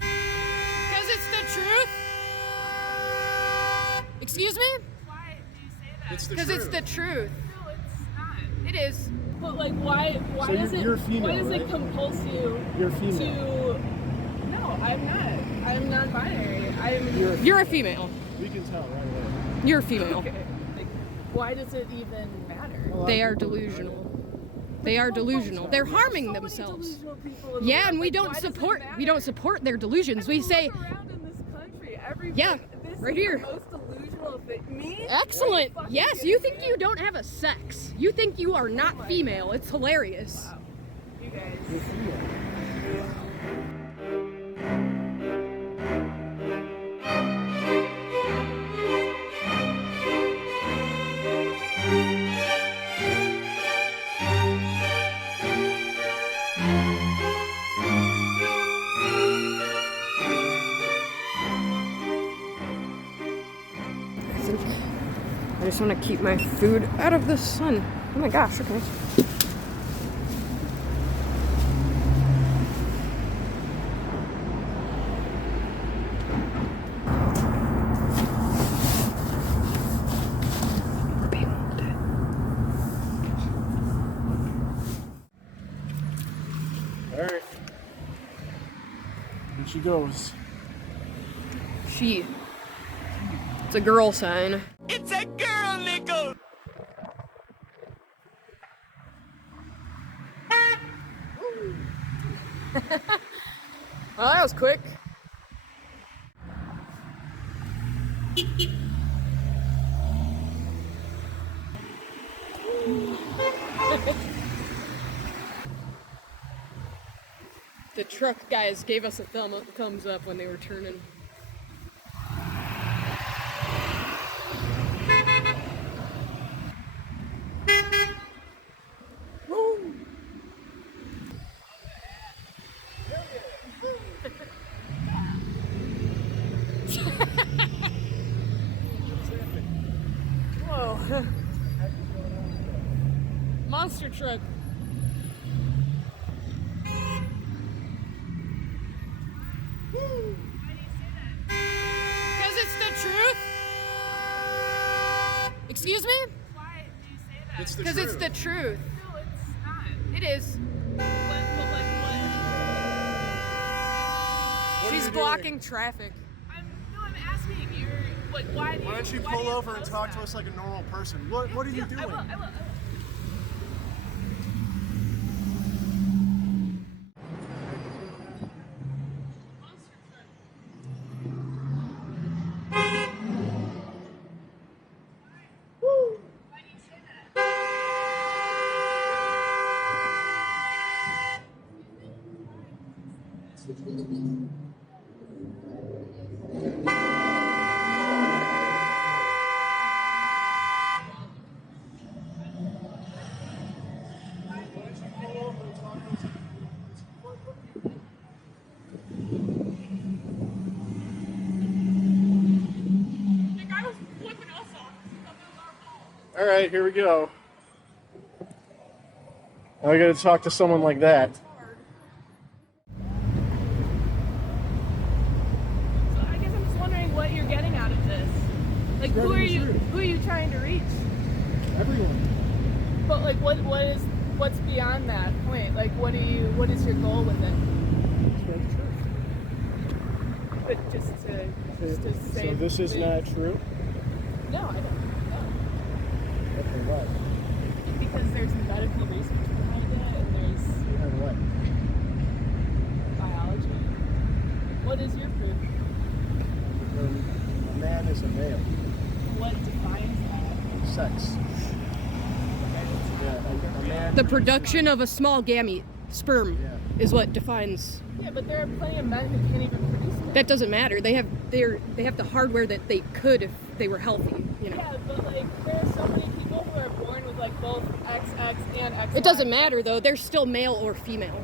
Because it's the truth. Excuse me? Why do you say that? Because it's the truth. No, it's not. It is. But like, why So does you're female, why does right? it compulse you You're female. to? No, I'm not. I'm non-binary. You're a female. We can tell right away. You're a female. Okay. Like, why does it even matter? They are delusional. They are delusional. They're harming so themselves. Many delusional people in the Yeah, world. and we Like, don't why does it support matter? their delusions. We Look say, around in this country, Yeah, this right is here. The most delusional thing. Me? excellent. Fucking Yes, kidding you me? think you don't have a sex. You think you are not my female. It's hilarious. Wow. You guys. You're female. I just want to keep my food out of the sun. Oh my gosh, okay. All right. And she goes. She. It's a girl sign. It's a girl, nickel! Well, that was quick. The truck guys gave us a thumbs up when they were turning. Woo! Whoa. Monster truck. Because it's the truth. Excuse me? Why do you say that? It's the Because it's truth. the truth. No, it's not. It is. But like, what? What are She's you blocking traffic. I'm asking. Why do you? Why don't you why pull do you over and post talk that? to us like a normal person? What are you doing? I will. All right, here we go. Now I got to talk to someone like that. So I guess I'm just wondering what you're getting out of this. Like, who are you trying to reach? Everyone. But like, what's beyond that point? Like, what is your goal with it? Spread the truth. But just to say. So this is not true? No, I don't. Okay, what? Because there's medical research behind it, and there's Behind what? biology. What is your proof? A man is a male. What defines that? Sex. Yeah, a man. The production of a small gamete, sperm, is what defines. Yeah, but there are plenty of men who can't even produce it. That doesn't matter. They have the hardware that they could if they were healthy. You know. Yeah, but like there are so many people who are born with like both XX and XY. It doesn't matter though. They're still male or female.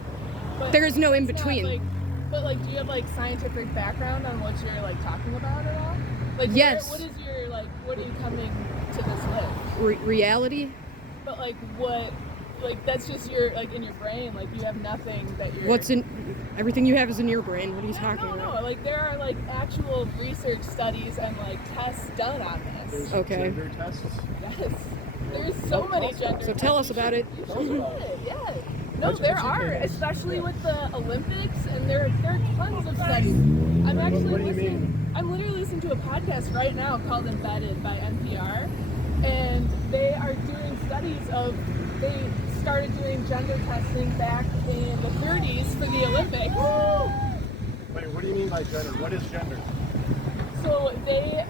But There is no in it's not, between. like, but like, do you have like scientific background on what you're like talking about at all? Like, Yes. What is your like? What are you coming to this with? Reality. But like what? Like that's just your like in your brain. Like you have nothing that you're. What's in everything you have is in your brain. What are you talking about? No. Like there are like actual research studies and like tests done on this. There's Okay. gender tests. Yes. There's so many gender. So tell us about it. Yeah. No, there are, especially with the Olympics, and there are tons of studies. I'm actually What do you listening. mean? I'm literally listening to a podcast right now called Embedded by NPR, and they are doing studies of. They started doing gender testing back in the 30s for the Olympics. Wait, what do you mean by gender? What is gender? So they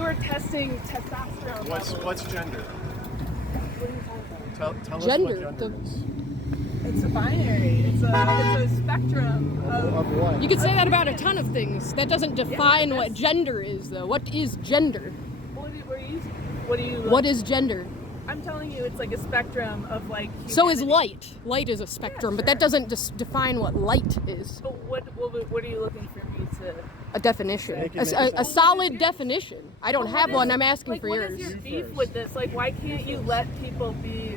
were testing testosterone levels. What's gender? What are you talking about? Tell Gender, us what gender is. It's a binary. It's a spectrum Of what? You could say that about a ton of things. That doesn't define what that's- gender is, though. What is gender? What do you? What is gender? I'm telling you, it's like a spectrum of like. So is humanity. light. Light is a spectrum, but sure. that doesn't define what light is. But what are you looking for me to? A definition. Make it A make sense. solid definition. I don't have one. I'm asking like, for what yours. is your beef with this? Like, why can't you let people be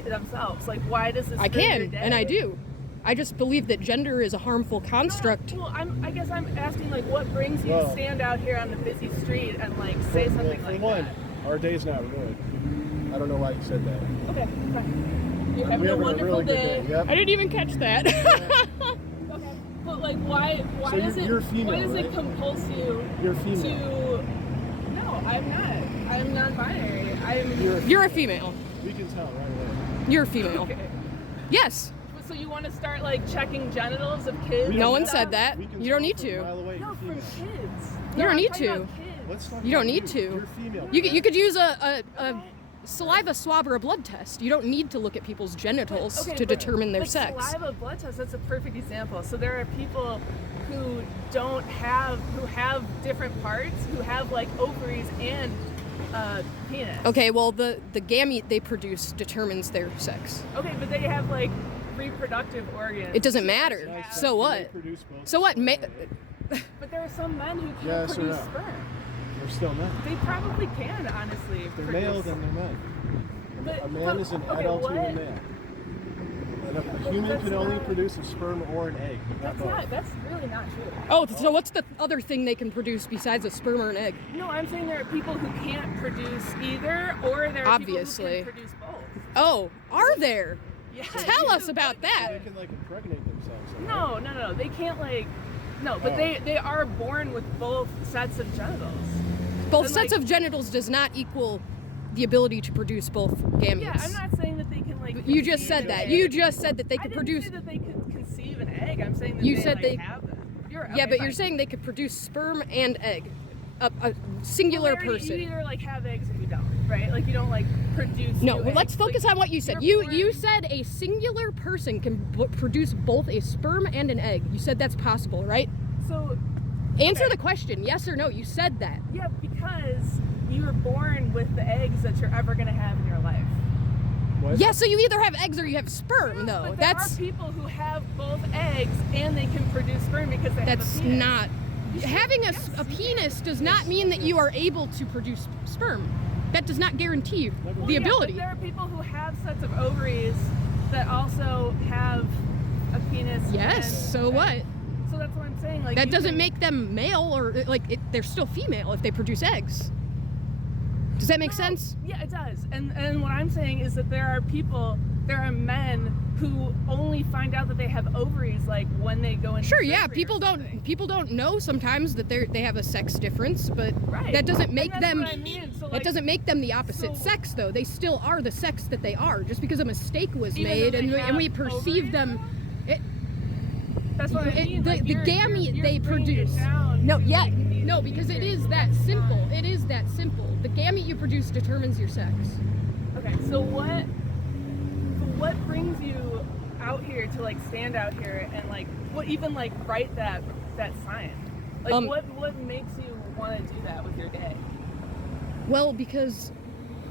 themselves? Like, why does this? I ruin your can, day? and I do. I just believe that gender is a harmful construct. Well, I guess I'm asking like, what brings you to Well- stand out here on the busy street and like say something for like one, that? our day's not ruined. I don't know why you said that. Okay, fine. You're having We're a having wonderful really day. good day. Yep. I didn't even catch that. Okay, but like, why So does you're female, why does it right? compulse you You're female. to? No, I'm not. I'm non-binary. I'm. You're a female. We can tell right away. You're a female. Okay. Yes. So you want to start like checking genitals of kids? No and one stuff? said that. We can You don't tell need from a to. mile away No, you're from female. kids. You don't I'm need talking to. about kids. Let's talk You don't about need to. You're female. You could use a saliva swab or a blood test. You don't need to look at people's genitals Okay, to but, determine their like, sex. Saliva blood test. That's a perfect example. So there are people who have different parts, who have like ovaries and penis. Okay, well the gamete they produce determines their sex. Okay, but they have like reproductive organs. It doesn't matter. Nice. So Can what? they produce both? So what? But there are some men who can't Yes or produce no? sperm. They're still men. They probably can, honestly. If they're male, then they're men. But- A man but- is an okay, adult what? human male. And a human that's can only not- produce a sperm or an egg. Not both. That's really not true. Oh, so what's the other thing they can produce besides a sperm or an egg? No, I'm saying there are people who can't produce either, or there are Obviously. people who can produce both. Oh, are there? Yeah. Tell us about that. They can like impregnate themselves. right? No. They can't like. No, but Oh. they are born with both sets of genitals. Both And, sets like- of genitals does not equal the ability to produce both gametes. Yeah, I'm not saying that they can like. You just conceive said an that. egg. You just said that they I could didn't produce. say that they could conceive an egg. I'm saying that You they said like, they- have them. Yeah, Okay, but you're fine. saying they could produce sperm and egg. A singular Well, Larry, person. You either like have eggs or you don't, right? Like you don't like produce. No, new well, let's eggs. focus Like, on what you said. you're You born- said a singular person can produce both a sperm and an egg. You said that's possible, right? So Answer Okay. the question, yes or no. You said that. yeah, because you were born with the eggs that you're ever gonna have in your life. What? Yeah, so you either have eggs or you have sperm, though. But there That's are people who have both eggs and they can produce sperm because they have a that's penis. not having a penis does not mean that you are able to produce sperm. That does not guarantee Well, the yeah, ability. But there are people who have sets of ovaries that also have a penis. Yes. So what? So that's what I'm saying. Like That you doesn't can- make them male, or they're still female if they produce eggs. Does that make No, sense? Yeah, it does. And what I'm saying is that there are men who only find out that they have ovaries like when they go into Sure, yeah. surgery or something. People don't know sometimes that they have a sex difference, but Right. that doesn't And make that's them. what I mean. So, It like, doesn't make them the opposite so- sex, though. They still are the sex that they are. Just because a mistake was Even made though and they and we have perceive ovaries, them. It, That's what I mean. the Like, the you're gamete they bringing it produce. down No, to yeah, these no, because it is that simple. It is that simple. The gamete you produce determines your sex. Okay, so what brings you out here to like stand out here and like what even like write that sign? Like what makes you want to do that with your day? Well, because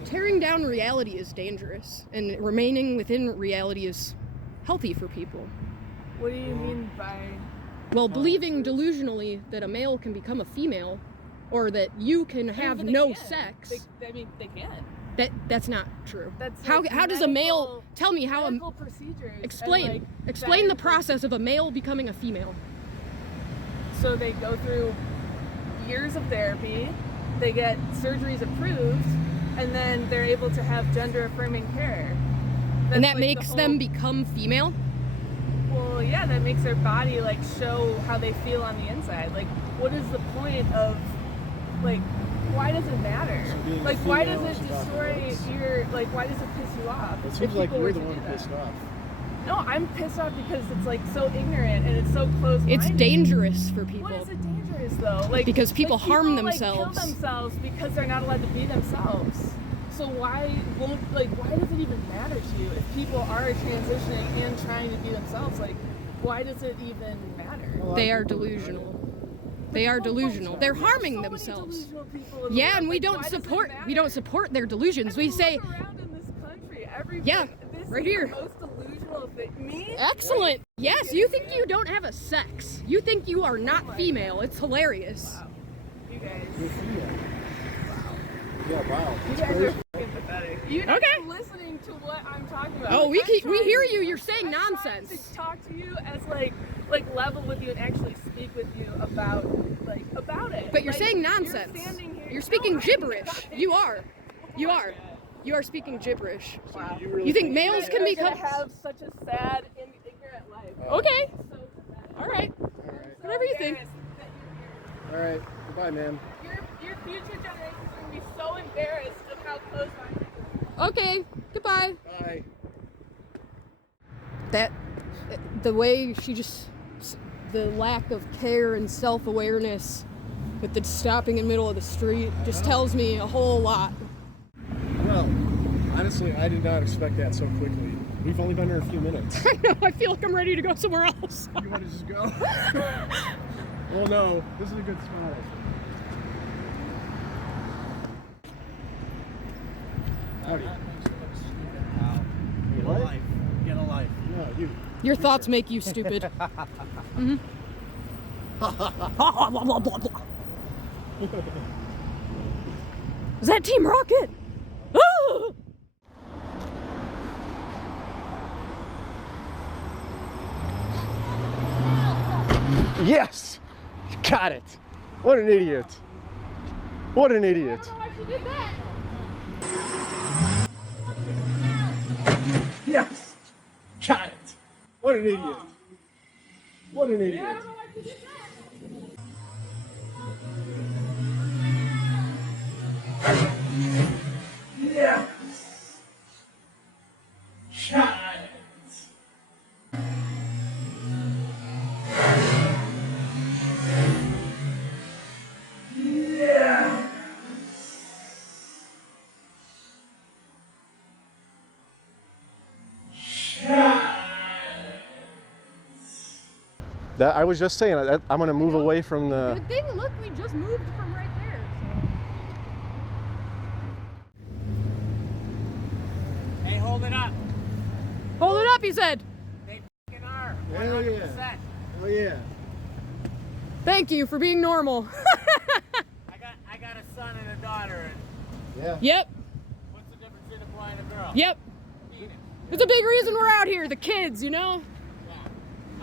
tearing down reality is dangerous, and remaining within reality is healthy for people. What do you mean by Well, believing delusionally that a male can become a female or that you can have But they no can. sex. I mean, they can. That's not true. That's how like does a male tell me how medical procedures explain and, like, explain the that is, process of a male becoming a female? So they go through years of therapy, they get surgeries approved, and then they're able to have gender affirming care. And that That's, like, makes the them whole- become female? Well, yeah, that makes their body like show how they feel on the inside. Like, what is the point of, like, why does it matter? being Like, a why female does it is about destroy looks. your, like, why does it piss you off? It if seems like people were you're the to one do that? pissed off. No, I'm pissed off because it's like so ignorant and it's so close-minded. It's dangerous for people. What is it dangerous though? Like, Because people harm like, themselves. kill themselves because they're not allowed to be themselves. So why does it even matter to you if people are transitioning and trying to be themselves? Like, why does it even matter? They are delusional. They are delusional. They're harming So many themselves. delusional people in the Yeah, world. and we Like, don't why does it support matter? their delusions. We I mean, say, look around in this country. Yeah, this right is here. The most delusional thing. Me? excellent. Yes, you think you don't have a sex. You think you are not female. It's hilarious. Wow. You guys. You're female. Yeah, wow. You That's guys crazy. are fucking pathetic. You're not Okay. even listening to what I'm talking about. Oh, we I'm hear trying- you. You're saying I'm trying nonsense. to talk to you as like level with you and actually speak with you about it. But you're Like, saying nonsense. You're standing here. You're speaking No, I'm gibberish. not. You are. You Oh my are. God. You are speaking gibberish. Wow. really You think males can You're gonna become? have such a sad and ignorant life. Okay. So pathetic. All right. All right. Whatever you think. Embarrassed that you're here. All right. Goodbye, man. Your future generations are gonna be so embarrassed of how close I am. Okay. Goodbye. Bye. That the way she the lack of care and self-awareness with the stopping in the middle of the street just tells me a whole lot. Well, honestly, I did not expect that so quickly. We've only been here a few minutes. I know. I feel like I'm ready to go somewhere else. You want to just go? Well, no. This is a good spot, I think. Howdy. Get a life. Get a life. No, you. Your thoughts make you stupid. Mhm. Is that Team Rocket? Ah! Yes! Got it! What an idiot! What an idiot! Why she did that? Yes! Got it! What an idiot! What an idiot! Yes! Got it! Yeah! That I was just saying. I'm gonna move away from the. Good thing, look, we just moved from right there. Hey, hold it up. Hold it up, he said. They f***ing are. Hell yeah. 100%. Oh yeah. Thank you for being normal. I got a son and a daughter. And Yeah. Yep, what's the difference in a boy and a girl? yep. Eat it. It's a big reason we're out here, the kids, you know? Yeah.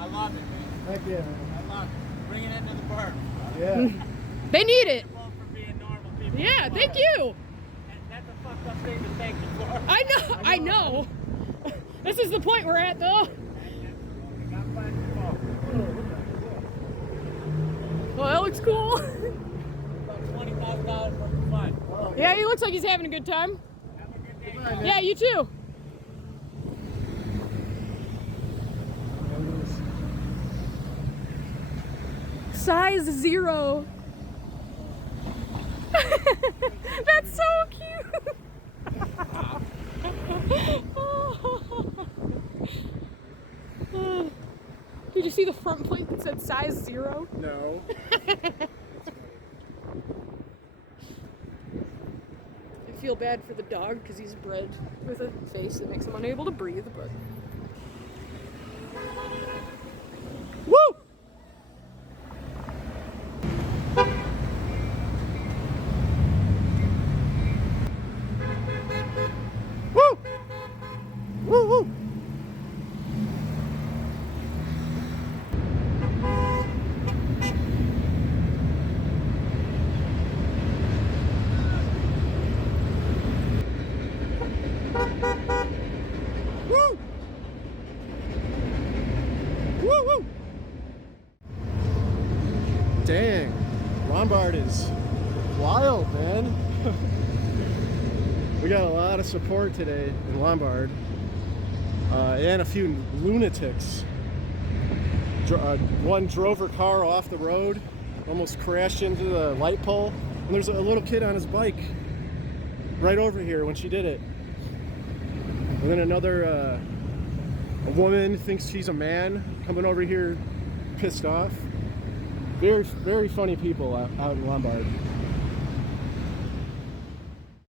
I love it, man. Heck yeah, man. I love it. Bring it into the park. Yeah. They need it. Both for being normal people. Yeah, thank you. And that's a fucked up thing to thank you for. I know. This is the point we're at, though. Got fun. Well, that looks cool. About $20,000 worth of fun. Yeah, he looks like he's having a good time. Have a good day. Bye, man. Yeah, you too. Size 0. That's so cute. Did you see the front plate that said size 0? No. I feel bad for the dog because he's bred with a face that makes him unable to breathe, but... Woo! got a lot of support today in Lombard, and a few lunatics. One drove her car off the road, almost crashed into the light pole, and there's a little kid on his bike right over here when she did it. And then another, a woman thinks she's a man coming over here pissed off. Very, very funny people out in Lombard.